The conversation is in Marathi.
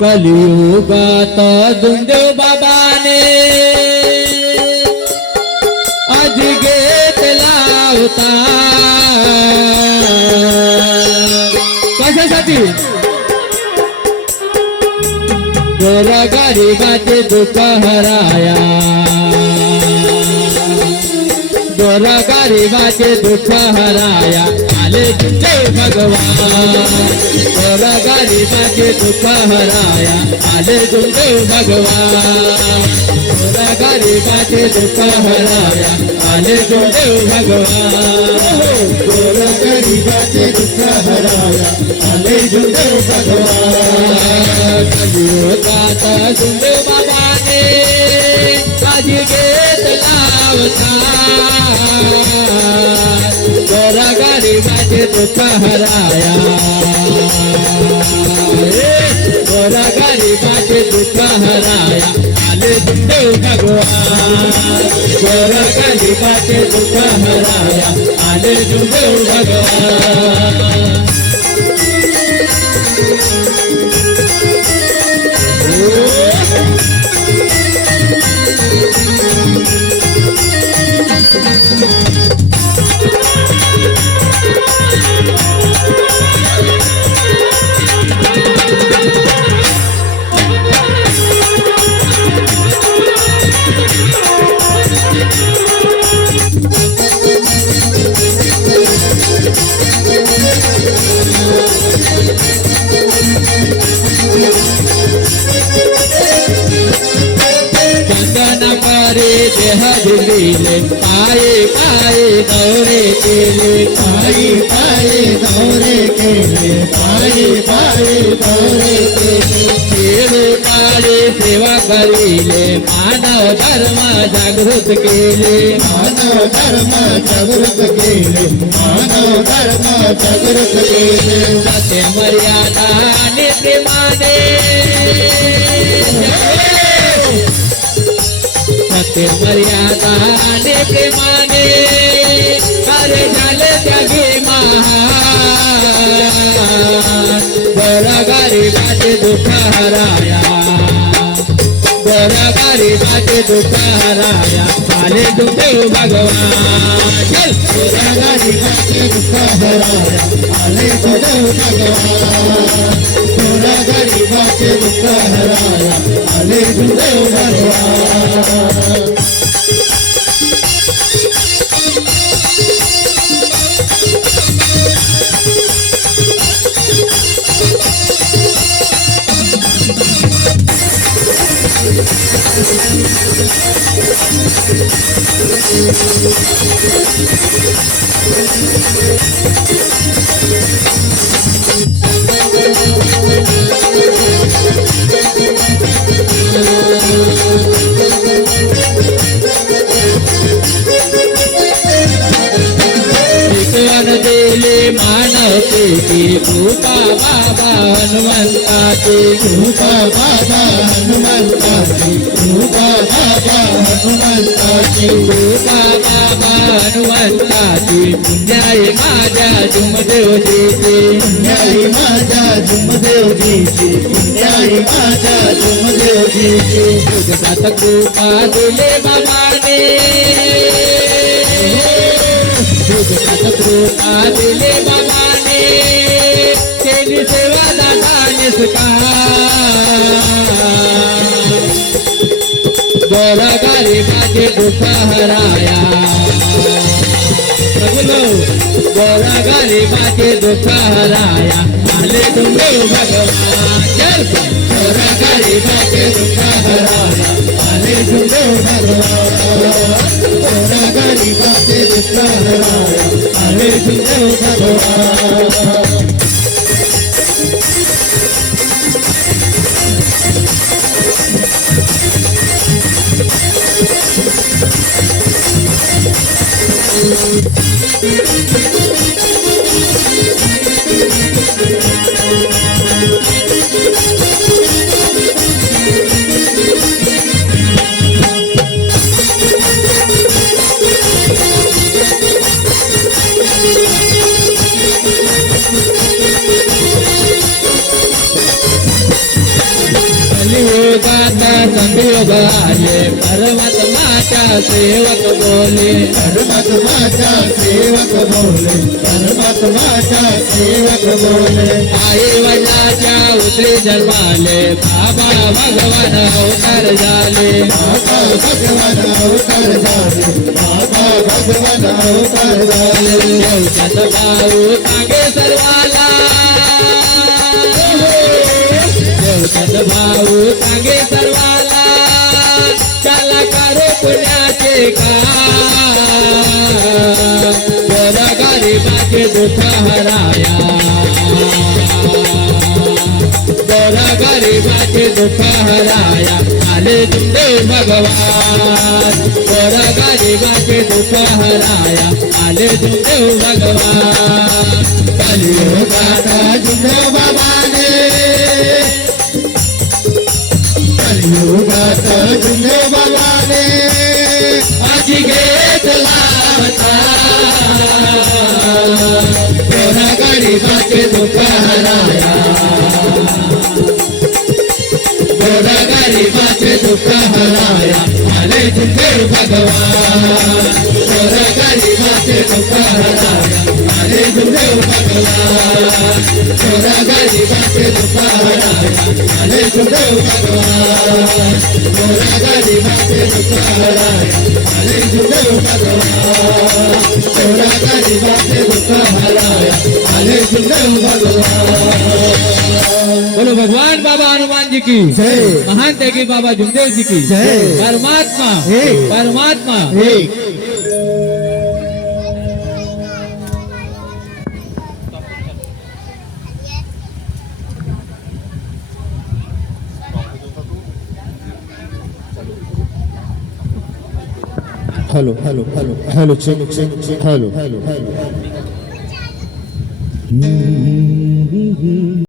कलियुगात दुंदेव बाबाने आज घेतला अवतार कशासाठी गोरगरिबाचे दुःख हराया गोरगरिबाचे दुःख हराया आले जय भगवान गोरगरिबाचे दुःख हराया आले जय भगवान गोरगरिबाचे दुःख हराया आले जय भगवान गोरगरिबाचे दुःख हराया आले जय भगवान कलियुगात दुंदेव बाबाने काजी घेतला अवतार गोरगरिबाचे दुःख हराया गोरगरिबाचे दुःख हराया आले देव भगवान गोरगरिबाचे दुःख हराया आले देव भगवान देह दिले पाये पाये दौरे केले पायी पाये दौरे केले पायी पाये दौरे केले केले काळे सेवा करिले मानव धर्म जागृत केले मानव धर्म जागृत केले मानव धर्म जागृत केले सत्य मर्यादा नीतिमाने सत्य मर्यादा नीतिमाने कार्य झाले त्यागे महान गोरगरिबाचे दुःख हराया गोरगरिबाचे दुःख हराया आले देव भगवान चल गोरगरिबाचे दुःख हराया आले देव भगवान गोरगरिबाचे दुःख हराया आले देव भगवान दिले मानवतेची कृपा बाबा हनुमंताची कृपा बाबा हनुमंताची कृपा बाबा हनुमंताची कृपा बाबा हनुमंताची पुण्याई माझ्या जुमदेवजीची पुण्याई माझ्या जुमदेवजीची पुण्याई माझ्या जुमदेवजीची जगतात कृपा दिले बाबाने जगतात कृपा दिले बाबाने केली सेवा दादाने गोरगरिबाचे दुःख हराया गोरगरिबाचे दुःख हराया आले देव भगवान चल गोरगरिबाचे दुःख हराया आले देव भगवान गोरगरिबाचे दुःख हराया आले देव भगवान कलियुगात संयोग आले परमात्माच्या सेवक बोले परमात्माच्या सेवक बोले परमात्माच्या सेवक बोले आई वडिलाच्या उतरी जन्माले बाबा भगवान अवतार झाले बाबा भगवान अवतार झाले बाबा भगवान अवतार झाले देवचंद भाऊ सांगे सर्वाला देवचंद भाऊ सांगे सर्वाला चला करो पुण्याचे काम गोरा गरिबाचे दुःख हराया गोरा गरिबाचे दुःख हराया आले तुमदेव भगवान गोरा गरिबाचे दुःख हराया आले तुमदेव भगवान कलियुगात जुन्या बाबाने कलियुगात जुन्या बाबाने आजी घेतला गोरा गरिबाचे दुःख हराया गोरा गरिबाचे दुःख हराया आले तुमदेव भगवान गोरा गरिबाचे दुःख हराया आले तुमदेव भगवान गोरा गरिबाचे दुःख हराया आले तुमदेव भगवान गोरा गरिबाचे दुःख हराया आले तुमदेव भगवान गोरा गरिबाचे दुःख हराया आले तुमदेव भगवान। बोलो भगवान बाबा हनुमान जी की जय महान त्यागी बाबा जुमदेव जी की जय परमात्मा एक परमात्मा एक hello hello hello hello check check check hello hello hello